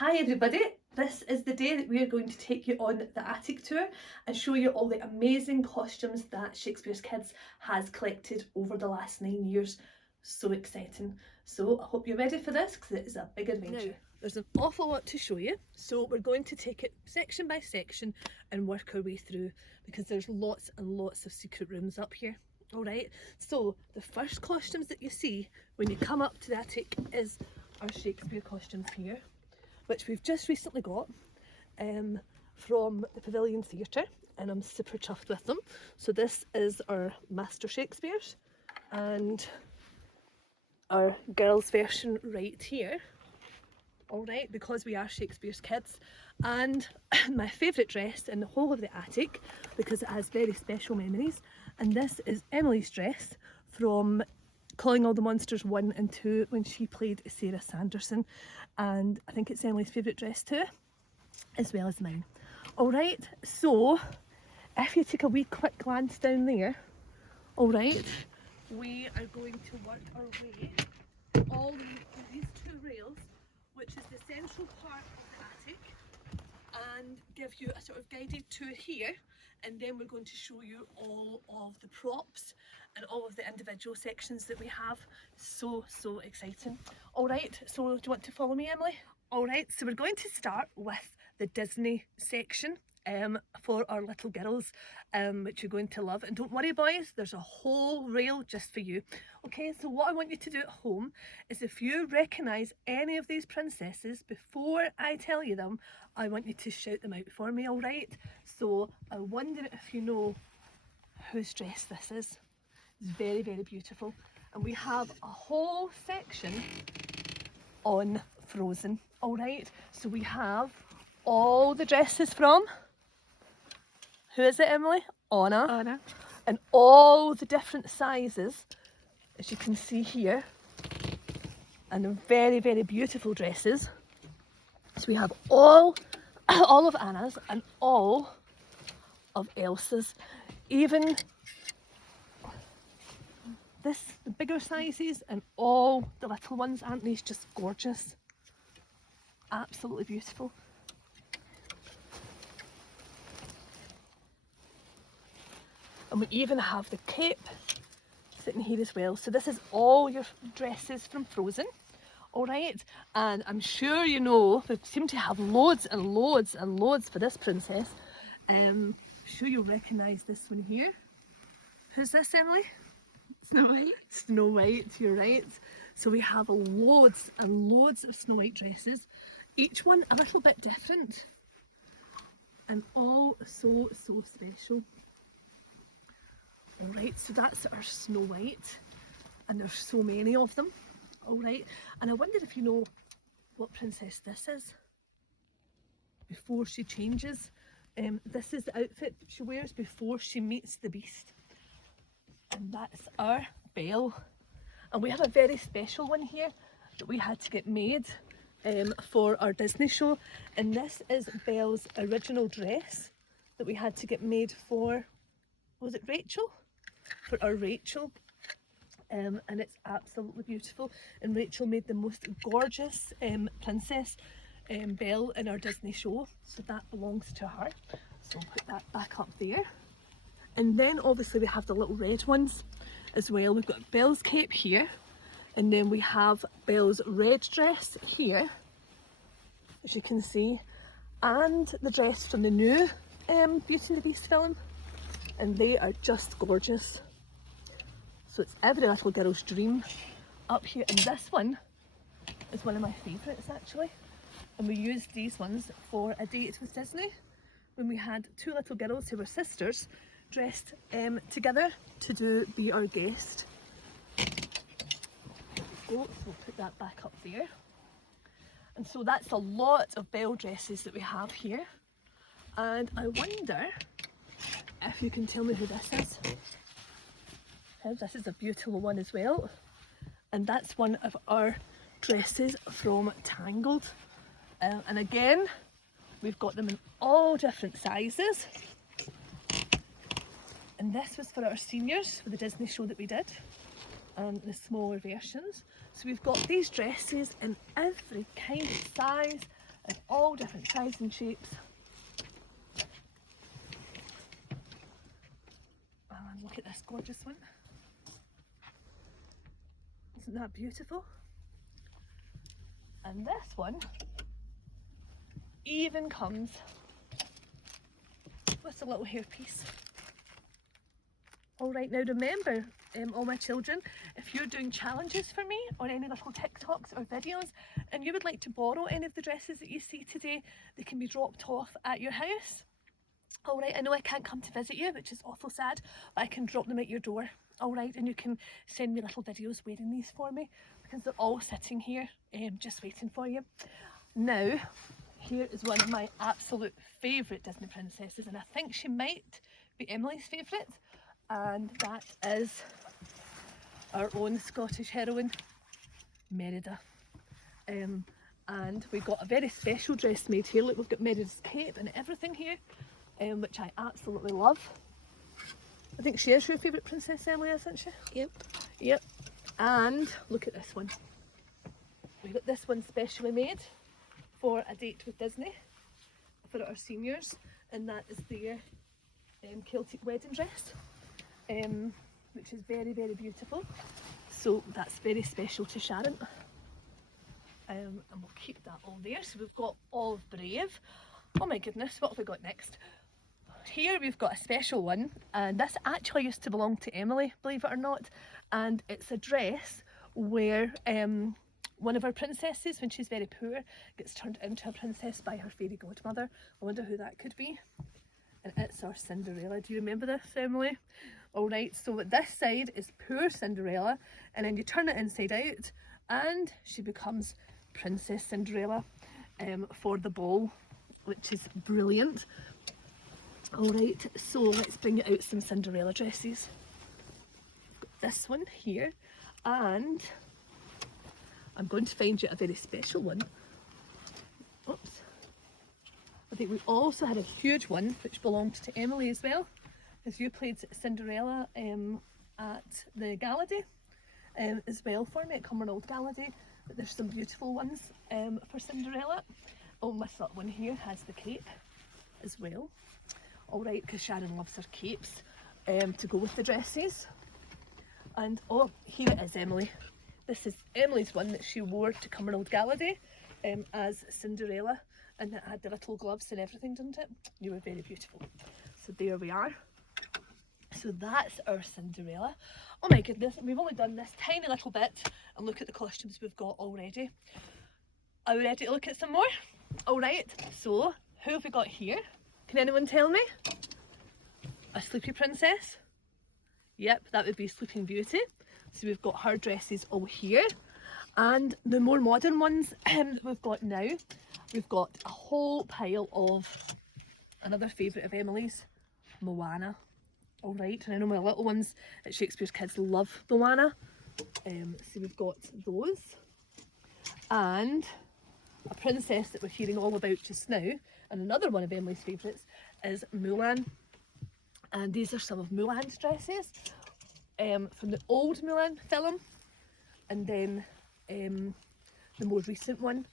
Hi everybody, this is the day that we are going to take you on the attic tour and show you all the amazing costumes that Shakespeare's Kids has collected over the last 9 years. So exciting. So I hope you're ready for this because it is a big adventure. Now, there's an awful lot to show you, so we're going to take it section by section and work our way through because there's lots and lots of secret rooms up here. Alright, so the first costumes that you see when you come up to the attic is our Shakespeare costumes here, which we've just recently got from the Pavilion Theatre, and I'm super chuffed with them. So this is our Master Shakespeare's and our girls version right here. Alright, because we are Shakespeare's Kids. And my favourite dress in the whole of the attic, because it has very special memories, and this is Emily's dress from Calling All the Monsters 1 and 2 when she played Sarah Sanderson, and I think it's Emily's favourite dress too, as well as mine. Alright, so if you take a wee quick glance down there, alright, we are going to work our way all the way through these two rails, which is the central part of the attic, and give you a sort of guided tour here, and then we're going to show you all of the props and all of the individual sections that we have. So exciting. Alright, so do you want to follow me, Emily? Alright, so we're going to start with the Disney section for our little girls, which you're going to love. And don't worry boys, there's a whole rail just for you. Okay, so what I want you to do at home is, if you recognise any of these princesses before I tell you them, I want you to shout them out for me, alright? So I wonder if you know whose dress this is. It's very, very beautiful. And we have a whole section on Frozen, alright? So we have all the dresses from, who is it, Emily? Anna. Anna. And all the different sizes, as you can see here, and the very, very beautiful dresses. So we have all of Anna's and all of Elsa's, even the bigger sizes and all the little ones. Aren't these just gorgeous? Absolutely beautiful. And we even have the cape sitting here as well. So this is all your dresses from Frozen, alright? And I'm sure you know, we seem to have loads and loads and loads for this princess. I'm sure you'll recognise this one here. Who's this, Emily? Snow White. Snow White, you're right. So we have loads and loads of Snow White dresses, each one a little bit different, and all so special. Alright, so that's our Snow White, and there's so many of them. Alright, and I wonder if you know what princess this is before she changes. This is the outfit she wears before she meets the Beast. And that's our Belle. And we have a very special one here that we had to get made for our Disney show. And this is Belle's original dress that we had to get made for, was it Rachel? For our Rachel. And it's absolutely beautiful. And Rachel made the most gorgeous princess, Belle, in our Disney show. So that belongs to her. So I'll put that back up there. And then obviously we have the little red ones as well. We've got Belle's cape here, and then we have Belle's red dress here, as you can see, and the dress from the new Beauty and the Beast film, and they are just gorgeous. So it's every little girl's dream up here, and this one is one of my favourites actually, and we used these ones for a date with Disney when we had two little girls who were sisters dressed together to be our guest. There we go, so we'll put that back up there. And so that's a lot of Belle dresses that we have here. And I wonder if you can tell me who this is. This is a beautiful one as well. And that's one of our dresses from Tangled. And again, we've got them in all different sizes. And this was for our seniors for the Disney show that we did, and the smaller versions. So we've got these dresses in every kind of size in all different sizes and shapes. And look at this gorgeous one. Isn't that beautiful? And this one even comes with a little hairpiece. Alright, now remember, all my children, if you're doing challenges for me on any little TikToks or videos and you would like to borrow any of the dresses that you see today, they can be dropped off at your house. Alright, I know I can't come to visit you, which is awful sad, but I can drop them at your door. Alright, and you can send me little videos wearing these for me because they're all sitting here just waiting for you. Now, here is one of my absolute favourite Disney princesses, and I think she might be Emily's favourite, and that is our own Scottish heroine, Merida. And we got a very special dress made here. Look, we've got Merida's cape and everything here, which I absolutely love. I think she is your favourite princess, Emily, isn't she? Yep. Yep. And look at this one. We got this one specially made for a date with Disney for our seniors, and that is their Celtic wedding dress, which is very, very beautiful. So that's very special to Sharon. And we'll keep that all there. So we've got all of Brave. Oh my goodness, what have we got next? Here we've got a special one, and this actually used to belong to Emily, believe it or not, and it's a dress where one of our princesses, when she's very poor, gets turned into a princess by her fairy godmother. I wonder who that could be. And it's our Cinderella. Do you remember this, Emily? Alright, so this side is poor Cinderella, and then you turn it inside out and she becomes Princess Cinderella for the ball, which is brilliant. Alright, so let's bring out some Cinderella dresses. Got this one here, and I'm going to find you a very special one. Oops. I think we also had a huge one which belonged to Emily as well, as you played Cinderella at the Gala Day as well for me at Cumbernauld Gala Day. But there's some beautiful ones for Cinderella. Oh, my that one here has the cape as well. Alright, because Sharon loves her capes to go with the dresses. And oh, here it is, Emily. This is Emily's one that she wore to Cumbernauld Gala Day as Cinderella, and it had the little gloves and everything, didn't it? You were very beautiful. So there we are. So that's our Cinderella. Oh my goodness, we've only done this tiny little bit, and look at the costumes we've got already. Are we ready to look at some more? Alright, so who have we got here? Can anyone tell me? A Sleepy Princess? Yep, that would be Sleeping Beauty. So we've got her dresses all here. And the more modern ones we've got now, we've got a whole pile of another favourite of Emily's, Moana. Alright, and I know my little ones at Shakespeare's Kids love Moana. So we've got those. And a princess that we're hearing all about just now, and another one of Emily's favourites, is Mulan. And these are some of Mulan's dresses from the old Mulan film, and then the more recent one.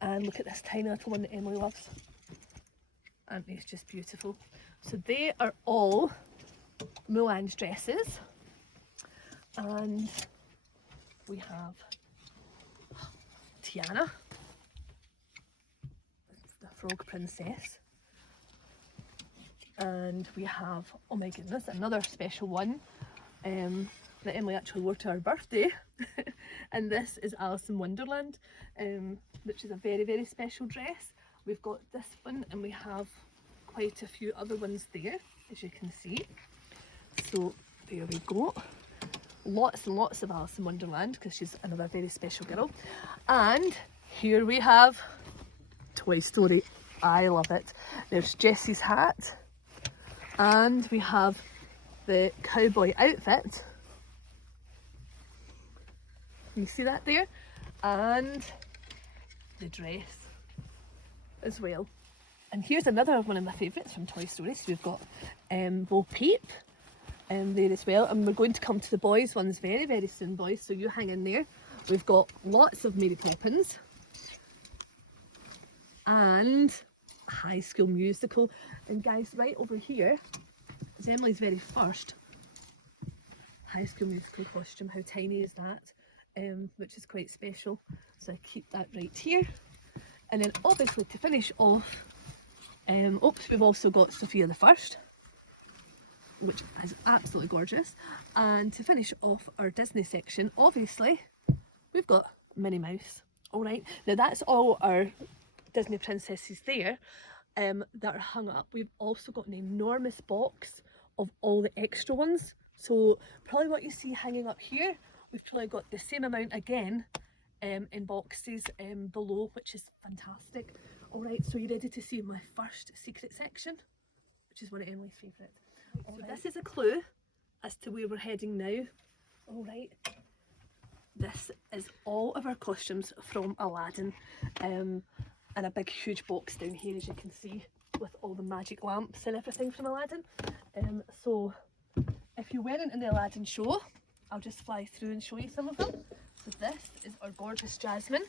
And look at this tiny little one that Emily loves. And it's just beautiful. So they are all Mulan's dresses. And we have Tiana, the Frog Princess. And we have, oh my goodness, another special one that Emily actually wore to her birthday. And this is Alice in Wonderland, which is a very, very special dress. We've got this one, and we have quite a few other ones there, as you can see. So there we go. Lots and lots of Alice in Wonderland, because she's another very special girl. And here we have Toy Story. I love it. There's Jessie's hat, and we have the cowboy outfit. You see that there? And the dress as well. And here's another one of my favourites from Toy Story. So we've got Bo Peep there as well. And we're going to come to the boys' ones very, very soon, boys. So you hang in there. We've got lots of Mary Poppins. and High School Musical. And guys, right over here is Emily's very first High School Musical costume. How tiny is that? Which is quite special. So I keep that right here. And then obviously to finish off, we've also got Sophia the First, which is absolutely gorgeous. And to finish off our Disney section, obviously, we've got Minnie Mouse. Alright, now that's all our Disney princesses there that are hung up. We've also got an enormous box of all the extra ones. So probably what you see hanging up here, we've probably got the same amount again in boxes below, which is fantastic. Alright, so you ready to see my first secret section, which is one of Emily's favourites. So this is a clue as to where we're heading now. Alright, this is all of our costumes from Aladdin, and a big huge box down here, as you can see, with all the magic lamps and everything from Aladdin. So if you weren't in the Aladdin show, I'll just fly through and show you some of them. So this is our gorgeous Jasmine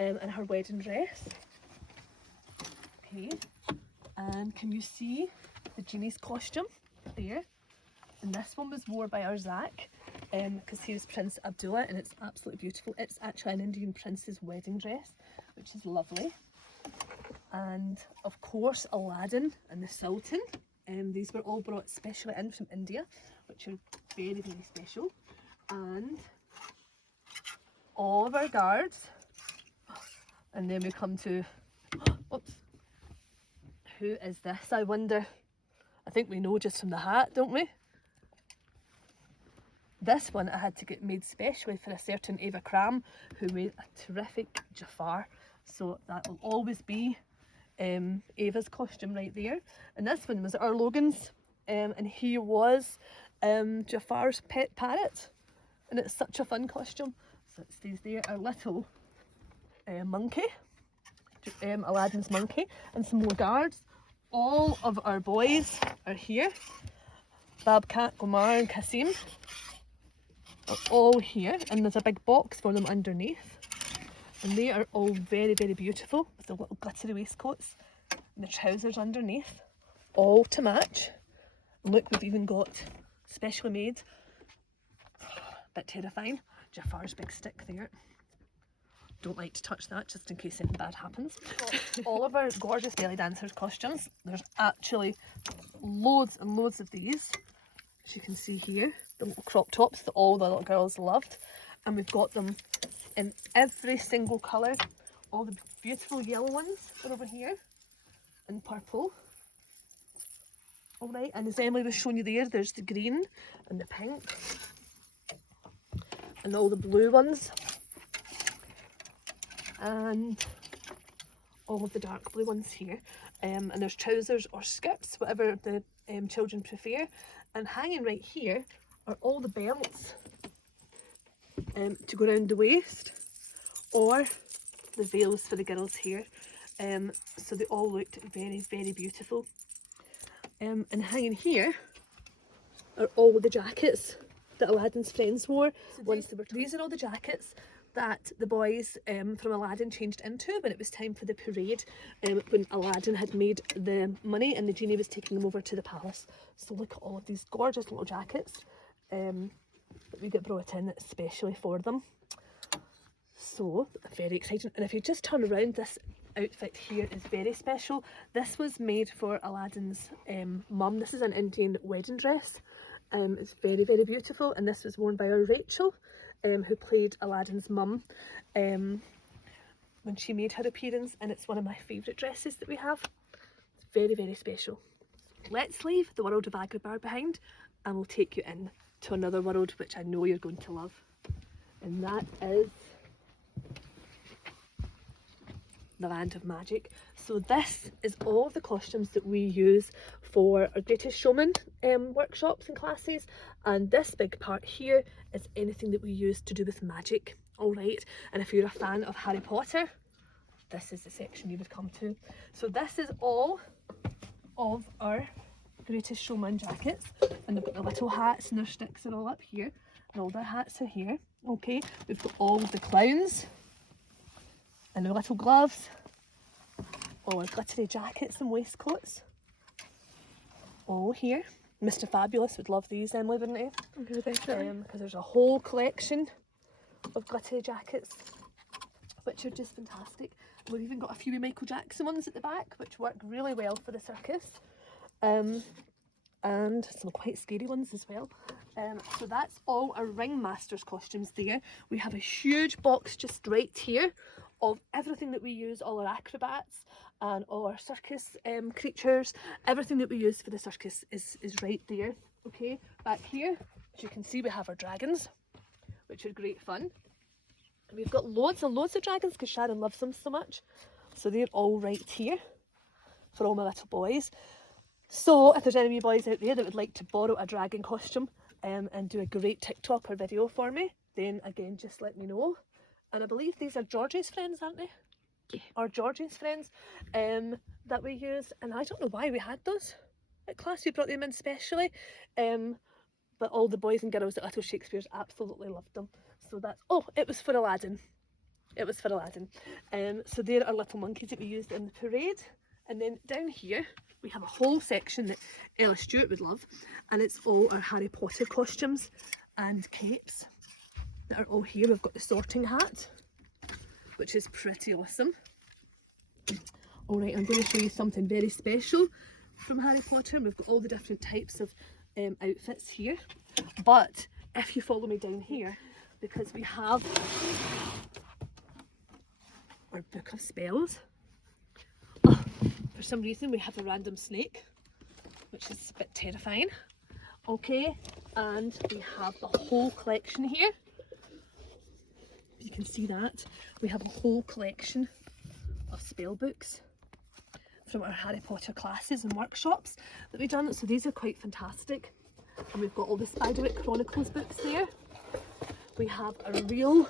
in her wedding dress. Okay, and can you see the genie's costume there? And this one was worn by our Zach, because he was Prince Abdullah, and it's absolutely beautiful. It's actually an Indian prince's wedding dress, which is lovely. And of course Aladdin and the Sultan, these were all brought specially in from India, which are very, very special. And all of our guards, and then we come to, oops, who is this, I wonder? I think we know just from the hat, don't we? This one I had to get made specially for a certain Ava Cram, who made a terrific Jafar. So that will always be Ava's costume right there. And this one was our Logan's, and he was Jafar's pet parrot. And it's such a fun costume. So it stays there. Our little monkey, Aladdin's monkey, and some more guards. All of our boys are here. Babkat, Gomar and Kasim are all here, and there's a big box for them underneath. And they are all very, very beautiful with the little glittery waistcoats and the trousers underneath, all to match. And look, we've even got specially made, a bit terrifying, Jafar's big stick there. Don't like to touch that just in case anything bad happens. All of our gorgeous belly dancers costumes, there's actually loads and loads of these, as you can see here, the little crop tops that all the little girls loved, and we've got them in every single colour. All the beautiful yellow ones are over here, and purple. Alright, and as Emily was showing you there, there's the green and the pink, and all the blue ones, and all of the dark blue ones here. And there's trousers or skirts, whatever the children prefer. And hanging right here are all the belts to go around the waist, or the veils for the girls here. So they all looked very, very beautiful. And hanging here are all the jackets that Aladdin's friends wore. So these are all the jackets that the boys from Aladdin changed into when it was time for the parade, when Aladdin had made the money and the genie was taking them over to the palace. So look at all of these gorgeous little jackets that we get brought in especially for them. So very exciting. And if you just turn around, this outfit here is very special. This was made for Aladdin's mum. This is an Indian wedding dress. It's very, very beautiful, and this was worn by our Rachel, who played Aladdin's mum when she made her appearance, and it's one of my favourite dresses that we have. It's very, very special. Let's leave the world of Agrabah behind, and we'll take you in to another world which I know you're going to love, and that is the land of magic. So this is all the costumes that we use for our Greatest Showman workshops and classes, and this big part here is anything that we use to do with magic. Alright, and if you're a fan of Harry Potter, this is the section you would come to. So this is all of our Greatest Showman jackets, and they've got the little hats and their sticks are all up here, and all their hats are here. Okay, we've got all of the clowns and the little gloves all our glittery jackets and waistcoats. All here. Mr. Fabulous would love these, Emily, wouldn't he? Okay, definitely. Because there's a whole collection of glittery jackets, which are just fantastic. We've even got a few Michael Jackson ones at the back, which work really well for the circus. And some quite scary ones as well. So that's all our ringmasters costumes there. We have a huge box just right here of everything that we use, all our acrobats and all our circus creatures. Everything that we use for the circus is right there. Okay, back here, as you can see, we have our dragons, which are great fun. And we've got loads and loads of dragons because Sharon loves them so much. So they're all right here for all my little boys. So if there's any of you boys out there that would like to borrow a dragon costume and do a great TikTok or video for me, then again, just let me know. And I believe these are Georgie's friends, aren't they? Yeah. Or Georgie's friends that we use. And I don't know why we had those at class. We brought them in specially. But all the boys and girls at Little Shakespeare's absolutely loved them. So that's, oh, it was for Aladdin. It was for Aladdin. So there are little monkeys that we used in the parade. And then down here, we have a whole section that Ella Stewart would love, and it's all our Harry Potter costumes and capes that are all here. We've got the sorting hat, which is pretty awesome. Alright, I'm going to show you something very special from Harry Potter. We've got all the different types of outfits here, but if you follow me down here, because we have our book of spells. For some reason we have a random snake, which is a bit terrifying. Okay, and we have a whole collection here. You can see that. We have a whole collection of spell books from our Harry Potter classes and workshops that we've done. So these are quite fantastic. And we've got all the Spiderwick Chronicles books there. We have a real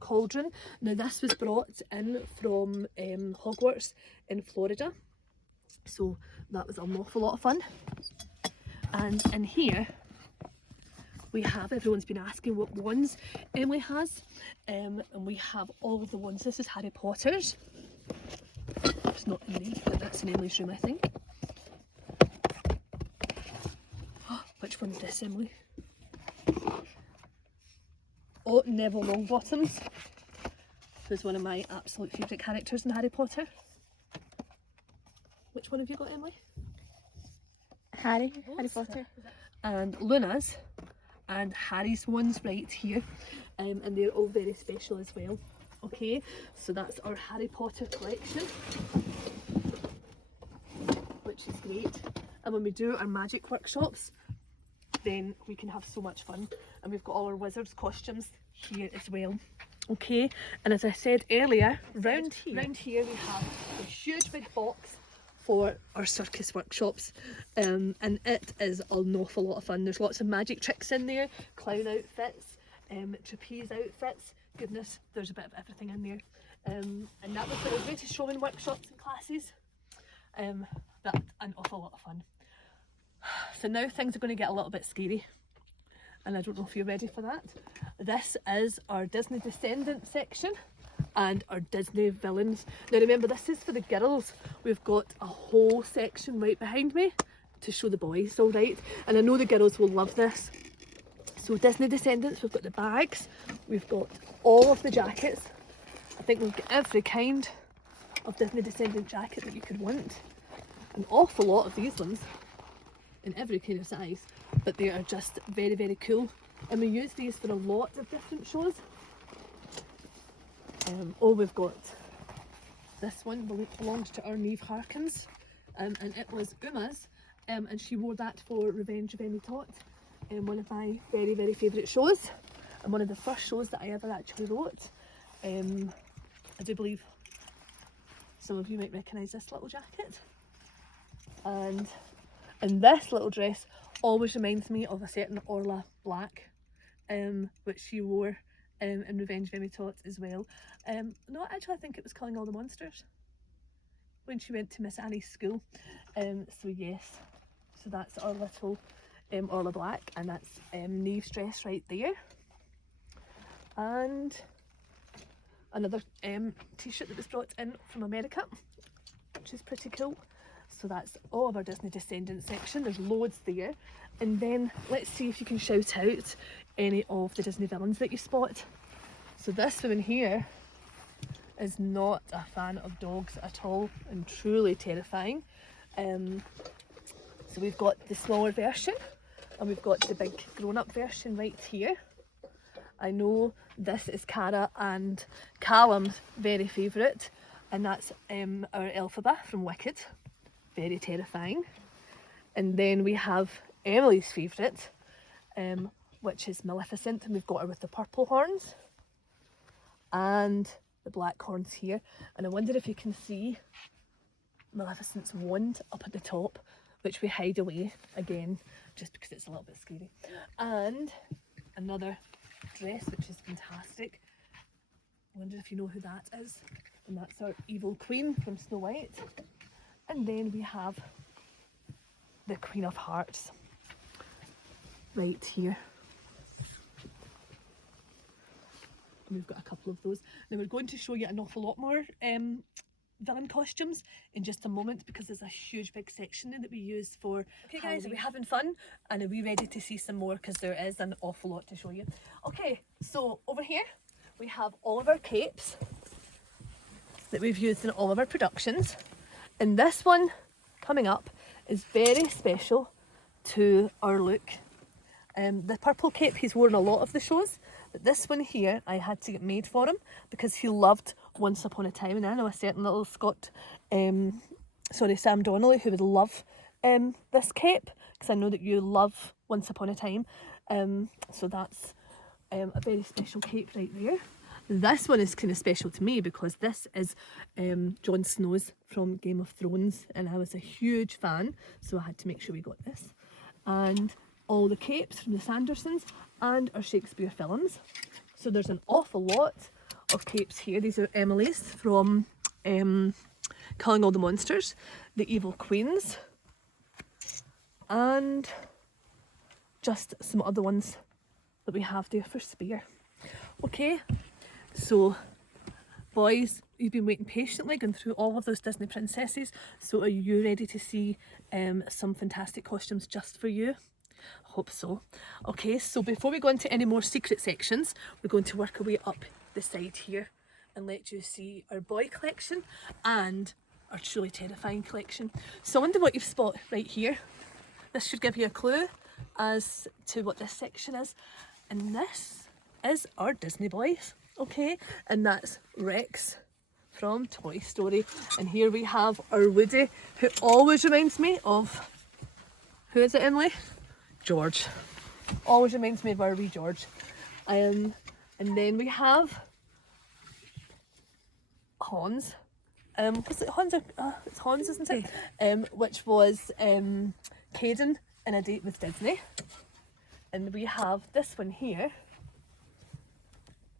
cauldron. Now this was brought in from Hogwarts in Florida, so that was an awful lot of fun. And in here we have, everyone's been asking what wands Emily has, and we have all of the wands. This is Harry Potter's. It's not in there, but that's in Emily's room, I think. Which one's this, Emily? Oh, Neville Longbottoms, who's one of my absolute favourite characters in Harry Potter. Which one have you got, Emily? Harry Potter. And Luna's and Harry's ones right here, and they're all very special as well. Okay, so that's our Harry Potter collection, which is great. And when we do our magic workshops, then we can have so much fun. And we've got all our wizards costumes here as well. Okay, and as I said earlier, round here we have a huge big box for our circus workshops, and it is an awful lot of fun. There's lots of magic tricks in there, clown outfits, trapeze outfits. Goodness, there's a bit of everything in there, and that was for our greatest showman workshops and classes. That's an awful lot of fun. So now things are going to get a little bit scary, and I don't know if you're ready for that. This is our Disney Descendants section and our Disney villains. Now remember, this is for the girls. We've got a whole section right behind me to show the boys, all right? And I know the girls will love this. So Disney Descendants, we've got the bags, we've got all of the jackets. I think we've got every kind of Disney Descendant jacket that you could want. An awful lot of these ones in every kind of size, but they are just very, very cool. And we use these for a lot of different shows. Oh, we've got this one belongs to our Neve Harkins, and it was Uma's, and she wore that for Revenge of Emmy Tot, one of my very, very favourite shows, and one of the first shows that I ever actually wrote. I do believe some of you might recognise this little jacket, and this little dress always reminds me of a certain Orla Black, which she wore in Revenge of Emmy Tot as well. No, actually I think it was Killing All the Monsters when she went to Miss Annie's school. So yes, so that's our little Orla Black, and that's Neve's dress right there. And another t-shirt that was brought in from America. which is pretty cool. So that's all of our Disney Descendants section. There's loads there. And then let's see if you can shout out any of the Disney villains that you spot. So this woman here is not a fan of dogs at all and truly terrifying. So we've got the smaller version and we've got the big grown-up version right here. I know this is Cara and Callum's very favourite, and that's our Elphaba from Wicked. Very terrifying. And then we have Emily's favourite, which is Maleficent, and we've got her with the purple horns and the black horns here. And I wonder if you can see Maleficent's wand up at the top, which we hide away again just because it's a little bit scary. And another dress which is fantastic. I wonder if you know who that is. And that's our evil queen from Snow White. And then we have the Queen of Hearts right here. And we've got a couple of those. Now we're going to show you an awful lot more villain costumes in just a moment because there's a huge big section there that we use for okay guys, are we having fun and are we ready to see some more, because there is an awful lot to show you. Okay, so over here we have all of our capes that we've used in all of our productions, and this one coming up is very special to our look. The purple cape he's worn a lot of the shows, but this one here I had to get made for him because he loved Once Upon a Time, and I know a certain little Sam Donnelly who would love this cape, because I know that you love Once Upon a Time. So that's a very special cape right there. This one is kind of special to me because this is Jon Snow's from Game of Thrones, and I was a huge fan, so I had to make sure we got this. And all the capes from the Sandersons and our Shakespeare films. So there's an awful lot of capes here. These are Emily's from Killing All the Monsters, the Evil Queens, and just some other ones that we have there for spare. Okay, so boys, you've been waiting patiently, going through all of those Disney princesses, so are you ready to see some fantastic costumes just for you? Hope so. Okay, so before we go into any more secret sections, we're going to work our way up the side here and let you see our boy collection and our truly terrifying collection. So I wonder what you've spotted right here. This should give you a clue as to what this section is. And this is our Disney boys, okay? And that's Rex from Toy Story. And here we have our Woody, who always reminds me of, who is it, Emily? George. Always reminds me of our wee George. And then we have Hans. Was it Hans? It's Hans, isn't it? Which was Caden in A Date with Disney. And we have this one here,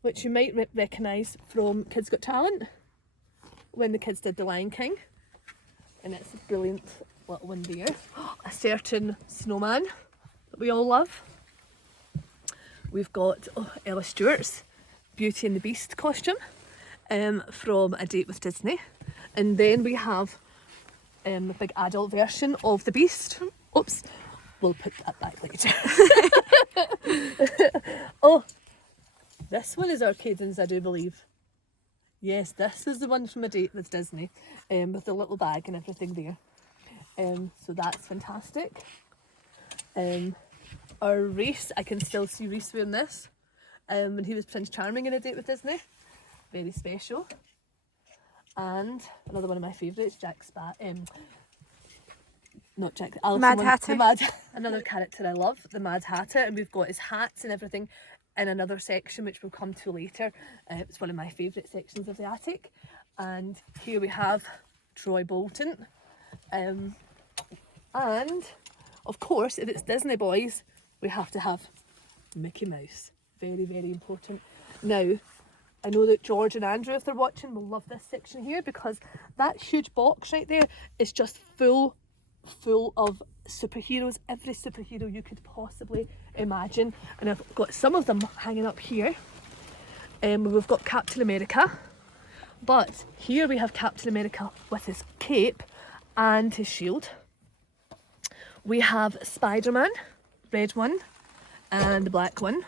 which you might recognise from Kids Got Talent, when the kids did The Lion King. And it's a brilliant little one there. A certain snowman that we all love. We've got Ella Stewart's Beauty and the Beast costume from A Date with Disney. And then we have a big adult version of the Beast. Oops, we'll put that back later. Oh, this one is our Caden's, I do believe. Yes, this is the one from A Date with Disney, with the little bag and everything there. So that's fantastic. Our Reese, I can still see Reese wearing this when he was Prince Charming in A Date with Disney. Very special. And another one of my favourites, not Jack, Alice Mad Hatter. Another character I love, the Mad Hatter, and we've got his hats and everything in another section which we'll come to later. It's one of my favourite sections of the attic. And here we have Troy Bolton. And of course, if it's Disney boys, we have to have Mickey Mouse. Very, very important. Now, I know that George and Andrew, if they're watching, will love this section here, because that huge box right there is just full of superheroes, every superhero you could possibly imagine. And I've got some of them hanging up here. We've got Captain America, But here we have Captain America with his cape and his shield. We have Spider-Man, red one, and the black one.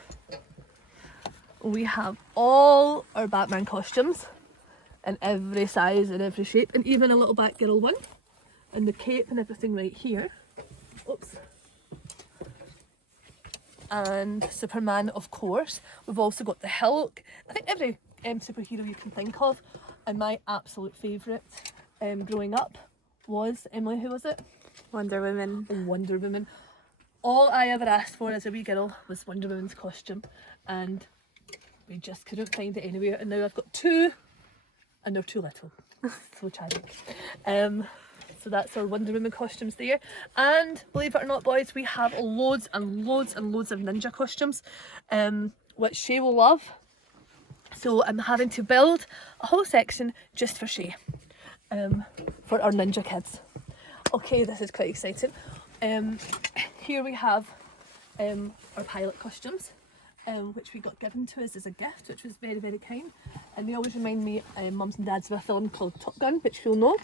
We have all our Batman costumes in every size and every shape, and even a little Batgirl one, and the cape and everything right here. Oops. And Superman, of course. We've also got the Hulk. I think every superhero you can think of. And my absolute favourite growing up was, Emily, who was it? Wonder Woman. Wonder Woman. All I ever asked for as a wee girl was Wonder Woman's costume, and we just couldn't find it anywhere. And now I've got two, and they're too little. So tragic. So that's our Wonder Woman costumes there. And believe it or not, boys, we have loads and loads and loads of ninja costumes, which Shay will love. So I'm having to build a whole section just for Shay, for our ninja kids. Okay, this is quite exciting. Here we have our pilot costumes, which we got given to us as a gift, which was very, very kind. And they always remind me, mums and dads, of a film called Top Gun, which you'll know.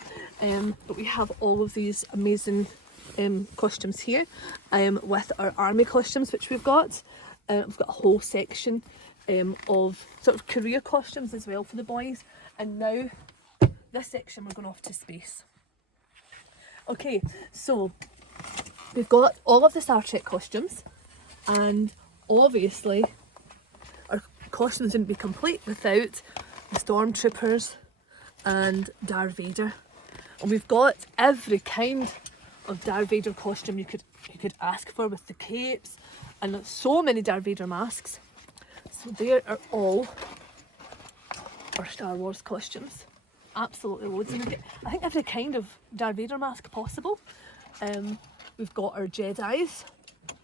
But we have all of these amazing costumes here, with our army costumes, which we've got. We've got a whole section of sort of career costumes as well for the boys. And now, this section, we're going off to space. Okay, so we've got all of the Star Trek costumes, and obviously our costumes wouldn't be complete without the Stormtroopers and Darth Vader. And we've got every kind of Darth Vader costume you could ask for, with the capes and so many Darth Vader masks. So there are all our Star Wars costumes. Absolutely loads. And we get, I think, every kind of Darth Vader mask possible. We've got our Jedis,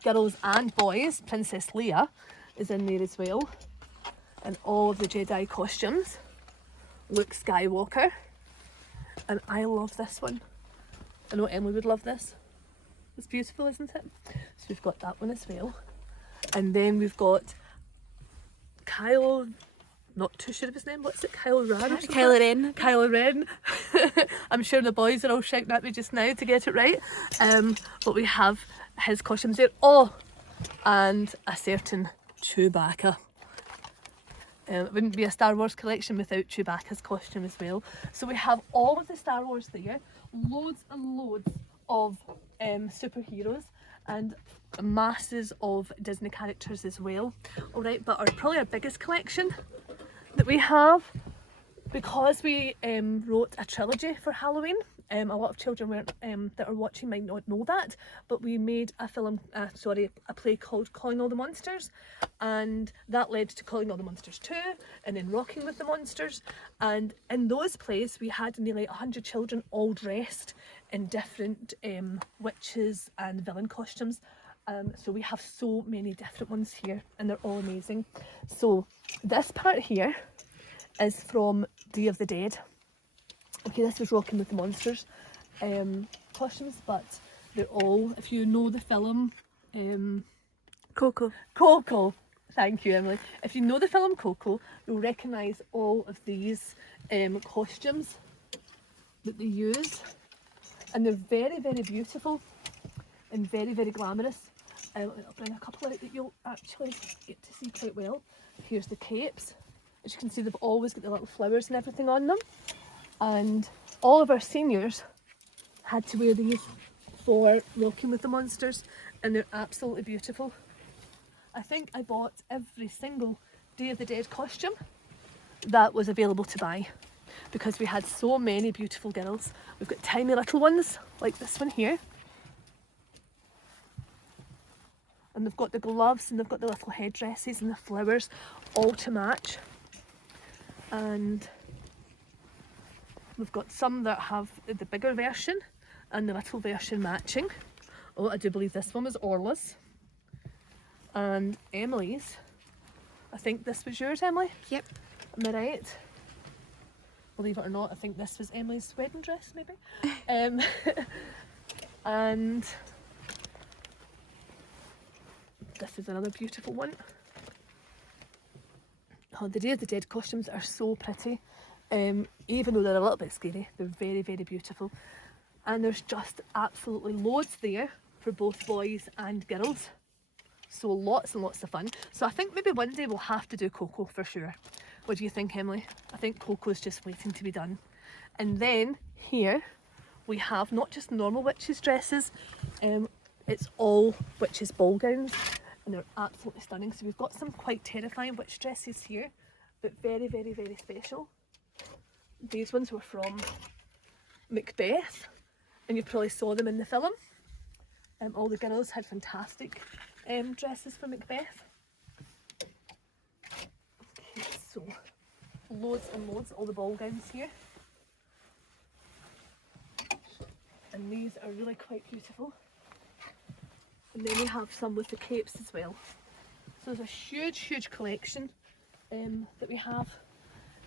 girls and boys. Princess Leia is in there as well. And all of the Jedi costumes. Luke Skywalker. And I love this one. I know Emily would love this. It's beautiful, isn't it? So we've got that one as well. And then we've got Kyle, not too sure of his name, what's it? Kylo Ren? Kylo Ren. Kylo Ren. I'm sure the boys are all shouting at me just now to get it right. But we have his costumes there. Oh, and a certain Chewbacca. It wouldn't be a Star Wars collection without Chewbacca's costume as well. So we have all of the Star Wars there, loads and loads of superheroes, and masses of Disney characters as well. Alright, but probably our biggest collection that we have, because we wrote a trilogy for Halloween. A lot of children that are watching might not know that, but we made a play called Calling All the Monsters, and that led to Calling All the Monsters 2, and then Rocking with the Monsters. And in those plays we had nearly 100 children all dressed in different witches and villain costumes. So we have so many different ones here, and they're all amazing. So this part here is from Day of the Dead. Okay, this was Rocking with the Monsters costumes, but they're all, if you know the film Coco, thank you, Emily. If you know the film Coco, you'll recognise all of these costumes that they use, and they're very, very beautiful and very, very glamorous. I'll bring a couple out that you'll actually get to see quite well. Here's the capes. As you can see, they've always got the little flowers and everything on them. And all of our seniors had to wear these for Rocking with the Monsters, and they're absolutely beautiful. I think I bought every single Day of the Dead costume that was available to buy, because we had so many beautiful girls. We've got tiny little ones like this one here, and they've got the gloves and they've got the little headdresses and the flowers all to match. And we've got some that have the bigger version and the little version matching. Oh, I do believe this one was Orla's. And Emily's. I think this was yours, Emily? Yep. Am I right? Believe it or not, I think this was Emily's wedding dress, maybe. And this is another beautiful one. Oh, the Day of the Dead costumes are so pretty. Even though they're a little bit scary, they're very, very beautiful. And there's just absolutely loads there for both boys and girls. So lots and lots of fun. So I think maybe one day we'll have to do Coco for sure. What do you think, Emily? I think Coco's just waiting to be done. And then here we have not just normal witches dresses, it's all witches ball gowns, and they're absolutely stunning. So we've got some quite terrifying witch dresses here, but very, very, very special. These ones were from Macbeth, and you probably saw them in the film. All the girls had fantastic dresses for Macbeth. Okay, so loads and loads, all the ball gowns here. And these are really quite beautiful. And then we have some with the capes as well. So there's a huge, huge collection that we have.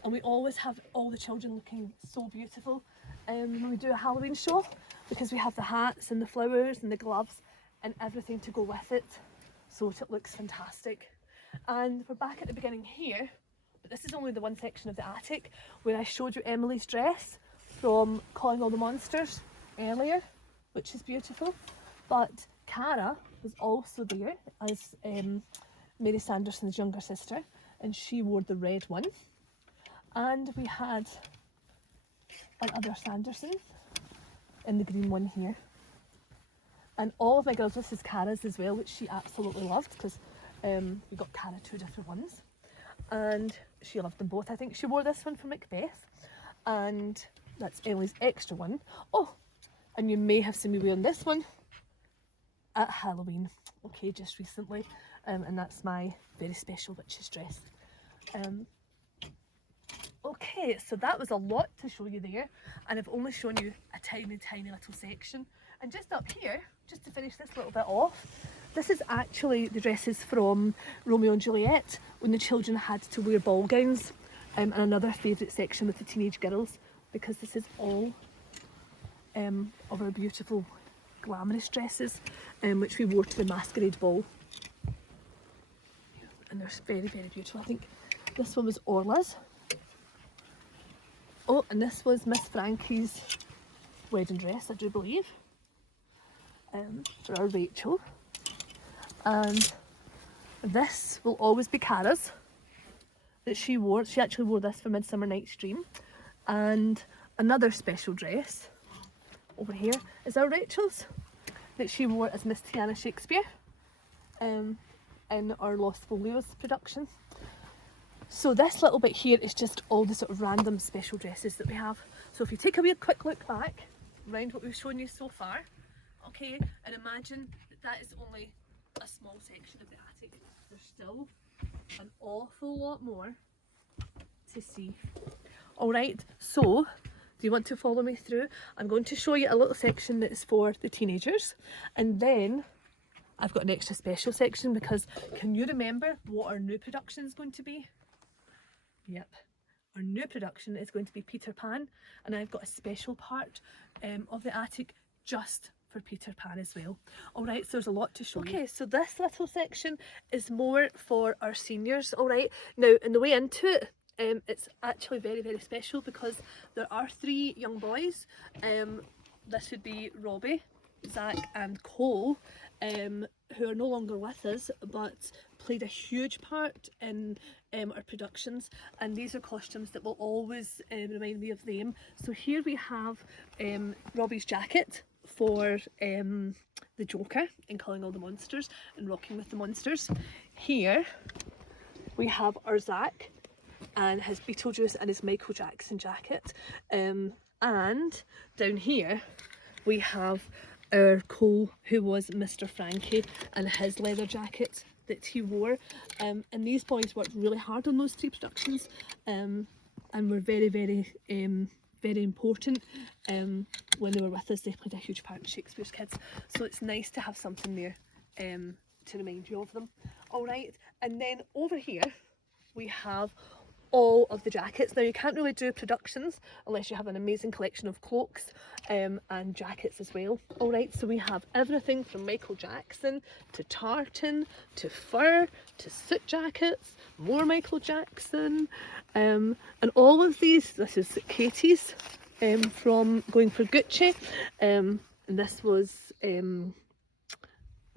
And we always have all the children looking so beautiful when we do a Halloween show, because we have the hats and the flowers and the gloves and everything to go with it. So it looks fantastic. And we're back at the beginning here, but this is only the one section of the attic where I showed you Emily's dress from Calling All the Monsters earlier, which is beautiful. But Cara was also there as Mary Sanderson's younger sister, and she wore the red one. And we had another Sanderson in the green one here. And all of my girls, this is Cara's as well, which she absolutely loved, because we got Cara 2 different ones. And she loved them both. I think she wore this one for Macbeth, and that's Ellie's extra one. Oh, and you may have seen me wearing this one at Halloween, okay, just recently. And that's my very special witch's dress. Okay, so that was a lot to show you there, and I've only shown you a tiny, tiny little section. And just up here, just to finish this little bit off, this is actually the dresses from Romeo and Juliet, when the children had to wear ball gowns, and another favourite section with the teenage girls, because this is all of our beautiful glamorous dresses, which we wore to the masquerade ball. And they're very, very beautiful. I think this one was Orla's. Oh, and this was Miss Frankie's wedding dress, I do believe, for our Rachel. And this will always be Cara's, that she wore. She actually wore this for Midsummer Night's Dream. And another special dress over here is our Rachel's, that she wore as Miss Tiana Shakespeare in our Lost Folios production. So this little bit here is just all the sort of random special dresses that we have. So if you take a wee quick look back around what we've shown you so far, okay, and imagine that is only a small section of the attic. There's still an awful lot more to see. Alright, so do you want to follow me through? I'm going to show you a little section that is for the teenagers, and then I've got an extra special section, because can you remember what our new production is going to be? Yep, our new production is going to be Peter Pan, and I've got a special part of the attic just for Peter Pan as well. Alright, so there's a lot to show you. Okay, so this little section is more for our seniors, alright? Now, in the way into it, it's actually very, very special, because there are 3 young boys. This would be Robbie, Zach and Cole, who are no longer with us, but played a huge part in our productions, and these are costumes that will always remind me of them. So here we have Robbie's jacket for the Joker in Calling All the Monsters and Rocking with the Monsters. Here we have our Zach and his Beetlejuice and his Michael Jackson jacket, and down here we have our Cole, who was Mr. Frankie, and his leather jacket that he wore. And these boys worked really hard on those 3 productions, and were very, very, very important. When they were with us, they played a huge part in Shakespeare's Kids. So it's nice to have something there to remind you of them. Alright, and then over here we have all of the jackets. Now you can't really do productions unless you have an amazing collection of cloaks and jackets as well. Alright, so we have everything from Michael Jackson to tartan to fur to suit jackets, more Michael Jackson, and all of these. This is Katie's from Going for Gucci, and this was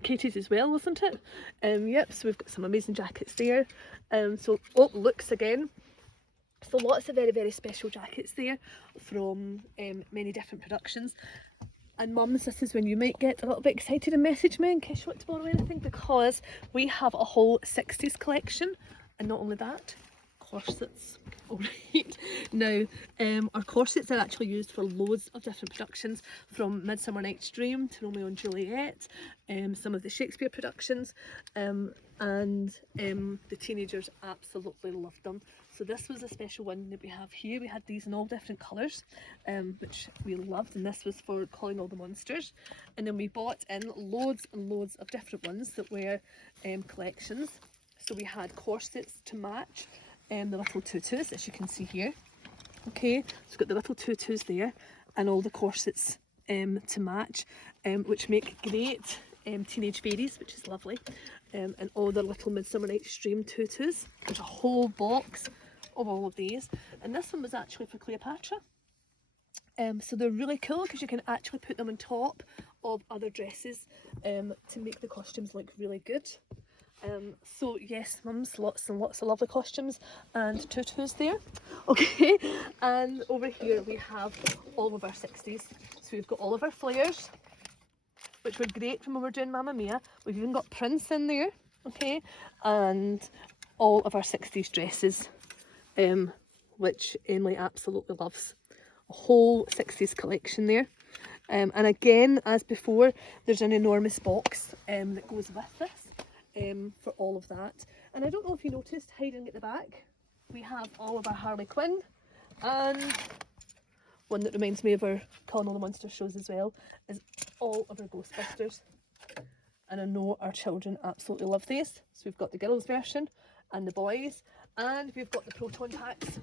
Katie's as well, wasn't it? Yep, so we've got some amazing jackets there. So looks again. So lots of very, very special jackets there from many different productions. And mums, this is when you might get a little bit excited and message me in case you want to borrow anything, because we have a whole 60s collection. And not only that, corsets. Alright, now our corsets are actually used for loads of different productions, from Midsummer Night's Dream to Romeo and Juliet, some of the Shakespeare productions, and the teenagers absolutely loved them. So this was a special one that we have here. We had these in all different colours, which we loved, and this was for Calling All the Monsters. And then we bought in loads and loads of different ones that were collections. So we had corsets to match the little tutus, as you can see here. Okay, so we've got the little tutus there and all the corsets to match, which make great teenage fairies, which is lovely, and all the little Midsummer Night's Dream tutus. There's a whole box of all of these, and this one was actually for Cleopatra. So they're really cool because you can actually put them on top of other dresses to make the costumes look really good. So yes, mums, lots and lots of lovely costumes and tutus there. Okay, and over here we have all of our 60s. So we've got all of our flares, which were great from when we were doing Mamma Mia. We've even got Prince in there, okay, and all of our 60s dresses, which Emily absolutely loves. A whole 60s collection there. And again, as before, there's an enormous box that goes with this. For all of that. And I don't know if you noticed, hiding at the back, we have all of our Harley Quinn, and one that reminds me of our Calling All the Monsters shows as well is all of our Ghostbusters. And I know our children absolutely love these. So we've got the girls version and the boys, and we've got the proton packs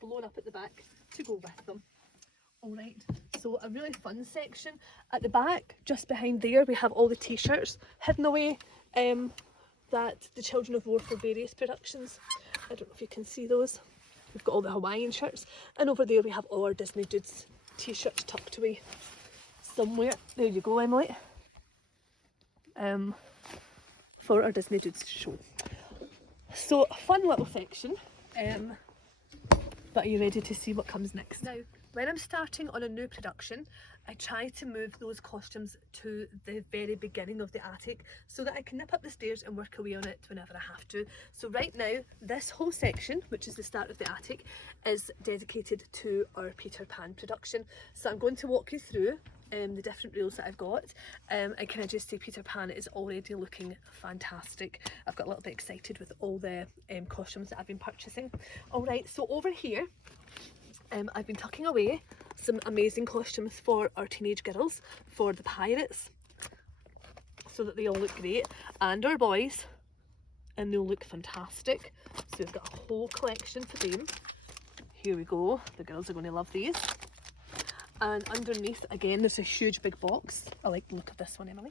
blown up at the back to go with them. Alright, so a really fun section. At the back, just behind there, we have all the t-shirts hidden away that the children have wore for various productions. I don't know if you can see those. We've got all the Hawaiian shirts, and over there we have all our Disney Dudes t-shirts tucked away somewhere. There you go, Emily. For our Disney Dudes show. So a fun little section. But are you ready to see what comes next? Now, when I'm starting on a new production, I try to move those costumes to the very beginning of the attic so that I can nip up the stairs and work away on it whenever I have to. So right now, this whole section, which is the start of the attic, is dedicated to our Peter Pan production. So I'm going to walk you through the different reels that I've got. And can I just say, Peter Pan is already looking fantastic. I've got a little bit excited with all the costumes that I've been purchasing. Alright, so over here, I've been tucking away some amazing costumes for our teenage girls for the pirates, so that they all look great, and our boys, and they'll look fantastic. So we've got a whole collection for them. Here we go, the girls are going to love these. And underneath, again, there's a huge big box. I like the look of this one, Emily.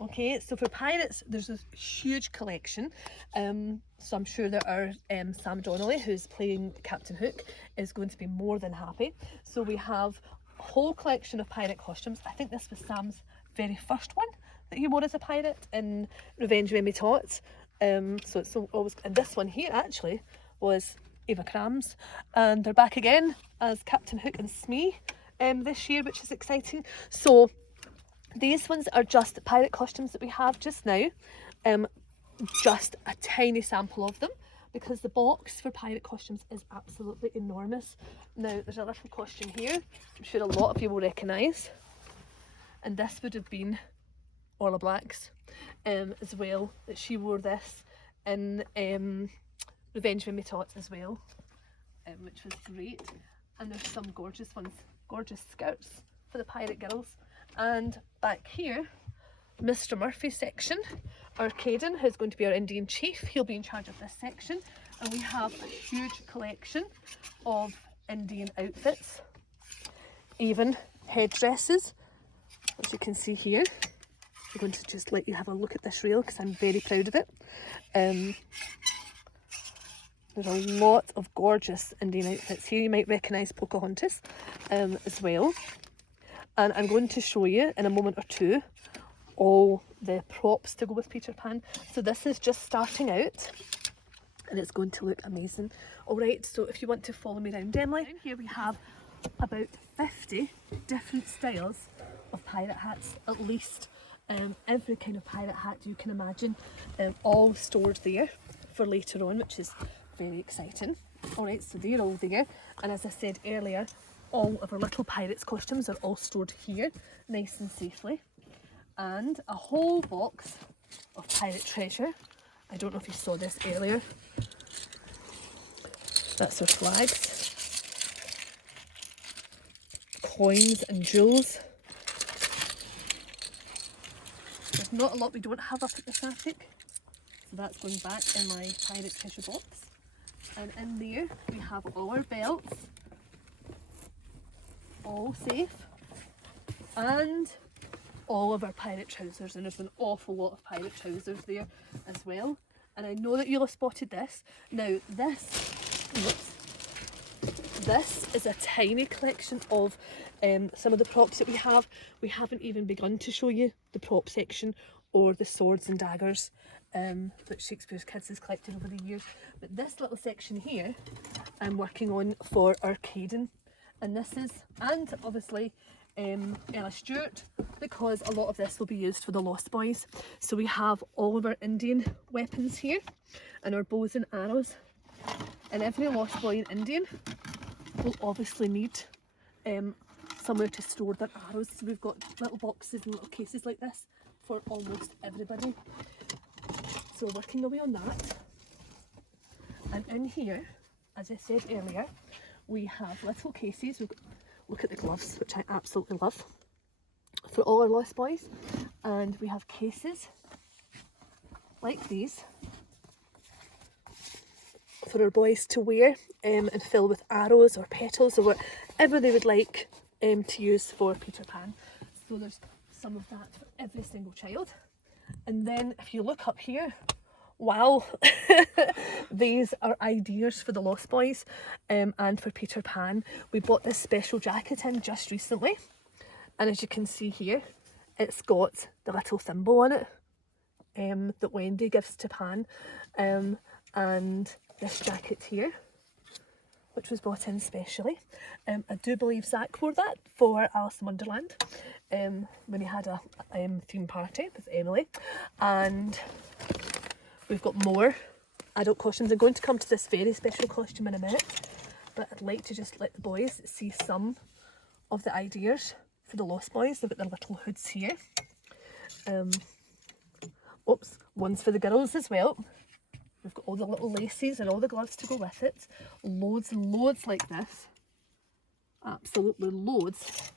Okay, so for pirates, there's a huge collection. So I'm sure that our Sam Donnelly, who's playing Captain Hook, is going to be more than happy. So we have a whole collection of pirate costumes. I think this was Sam's very first one that he wore as a pirate in Revenge When We Taught. So it's always, and this one here actually was Eva Krams, and they're back again as Captain Hook and Smee this year, which is exciting. So these ones are just pirate costumes that we have just now, just a tiny sample of them, because the box for pirate costumes is absolutely enormous. Now there's a little costume here, I'm sure a lot of you will recognise, and this would have been Orla Black's as well, that she wore this in Revenge When We Taught as well, which was great. And there's some gorgeous ones, gorgeous skirts for the pirate girls. And back here, Mr. Murphy's section, our Caden, who's going to be our Indian chief, he'll be in charge of this section. And we have a huge collection of Indian outfits, even headdresses, as you can see here. I'm going to just let you have a look at this reel because I'm very proud of it. There's a lot of gorgeous Indian outfits here. You might recognise Pocahontas as well. And I'm going to show you in a moment or two all the props to go with Peter Pan. So this is just starting out and it's going to look amazing. Alright, so if you want to follow me around, Emily, down here we have about 50 different styles of pirate hats, at least every kind of pirate hat you can imagine, all stored there for later on, which is very exciting. Alright, so they're all there, and as I said earlier, all of our little pirates costumes are all stored here, nice and safely. And a whole box of pirate treasure. I don't know if you saw this earlier. That's our flags, coins and jewels. There's not a lot we don't have up at this attic, so that's going back in my pirate treasure box. And in there we have all our belts, all safe, and all of our pirate trousers, and there's an awful lot of pirate trousers there as well. And I know that you'll have spotted this. Now this is a tiny collection of some of the props that we have. We haven't even begun to show you the prop section or the swords and daggers that Shakespeare's Kids has collected over the years. But this little section here I'm working on for our Caden. And this is, and obviously Ella Stewart, because a lot of this will be used for the Lost Boys. So we have all of our Indian weapons here and our bows and arrows. And every Lost Boy in Indian will obviously need somewhere to store their arrows. So we've got little boxes and little cases like this for almost everybody. So working away on that. And in here, as I said earlier, we have little cases. Look at the gloves, which I absolutely love, for all our Lost Boys. And we have cases like these for our boys to wear and fill with arrows or petals or whatever they would like to use for Peter Pan. So there's some of that for every single child. And then if you look up here, wow, these are ideas for the Lost Boys and for Peter Pan. We bought this special jacket in just recently, and as you can see here, it's got the little thimble on it that Wendy gives to Pan, and this jacket here, which was bought in specially. I do believe Zach wore that for Alice in Wonderland when he had a theme party with Emily. And we've got more adult costumes. I'm going to come to this very special costume in a minute, but I'd like to just let the boys see some of the ideas for the Lost Boys. They've got their little hoods here. Oops, one's for the girls as well. We've got all the little laces and all the gloves to go with it. Loads and loads like this. Absolutely loads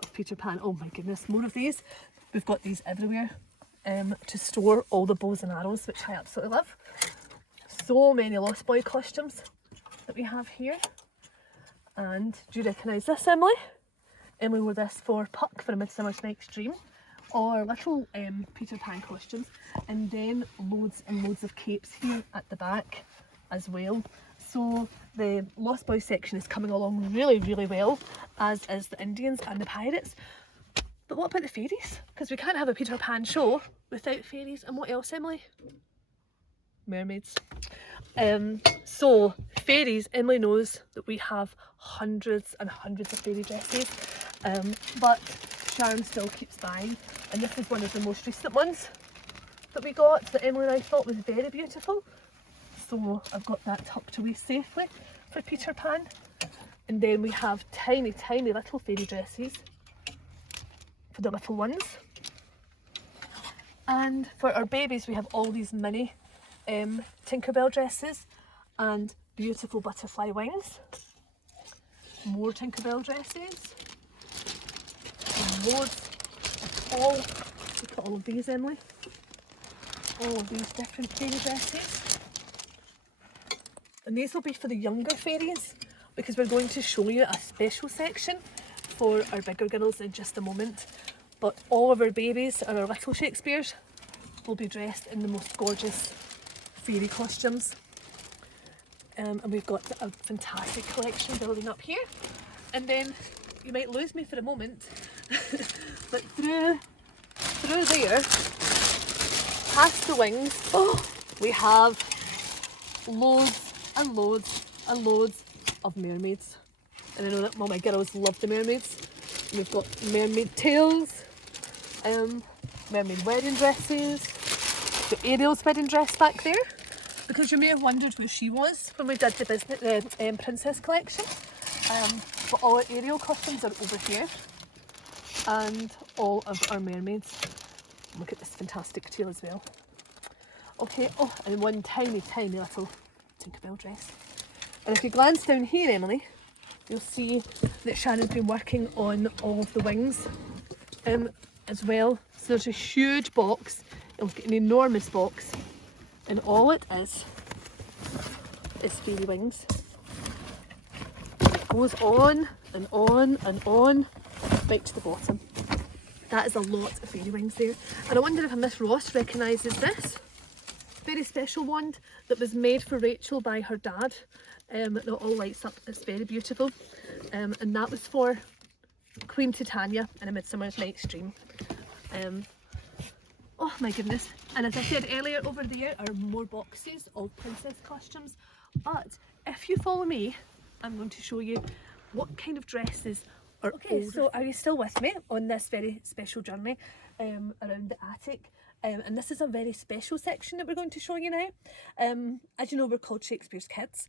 of Peter Pan. Oh my goodness, more of these. We've got these everywhere to store all the bows and arrows, which I absolutely love. So many Lost Boy costumes that we have here. And do you recognise this, Emily? Emily wore this for Puck for A Midsummer Night's Dream. Or little Peter Pan costumes, and then loads and loads of capes here at the back as well. So the Lost Boys section is coming along really, really well, as is the Indians and the pirates. But what about the fairies? Because we can't have a Peter Pan show without fairies. And what else, Emily? Mermaids. So fairies, Emily knows that we have hundreds and hundreds of fairy dresses, but Sharon still keeps buying, and this is one of the most recent ones that we got that Emily and I thought was very beautiful. So I've got that tucked away safely for Peter Pan. And then we have tiny, tiny little fairy dresses for the little ones. And for our babies, we have all these mini Tinkerbell dresses and beautiful butterfly wings. More Tinkerbell dresses. Loads of all, look at all of these, Emily. All of these different fairy dresses. And these will be for the younger fairies, because we're going to show you a special section for our bigger girls in just a moment. But all of our babies and our little Shakespeares will be dressed in the most gorgeous fairy costumes. And we've got a fantastic collection building up here. And then you might lose me for a moment, but through there, past the wings, we have loads and loads and loads of mermaids. And I know that all my girls love the mermaids. We've got mermaid tails, mermaid wedding dresses, the Ariel's wedding dress back there, because you may have wondered where she was when we did the princess collection. But all our Ariel costumes are over here, and all of our mermaids. Look at this fantastic tail as well. Okay, and one tiny, tiny little Tinkerbell dress. And if you glance down here, Emily, you'll see that Sharon's been working on all of the wings as well. So there's a huge box, look at an enormous box, and all it is fairy wings. It goes on and on and on, right to the bottom. That is a lot of fairy wings there. And I wonder if Miss Ross recognises this very special wand that was made for Rachel by her dad. That all lights up. It's very beautiful. And that was for Queen Titania in A Midsummer's Night's Dream. Oh my goodness. And as I said earlier, over there are more boxes of princess costumes. But if you follow me, I'm going to show you what kind of dresses are older. So are you still with me on this very special journey around the attic? And this is a very special section that we're going to show you now. As you know, we're called Shakespeare's Kids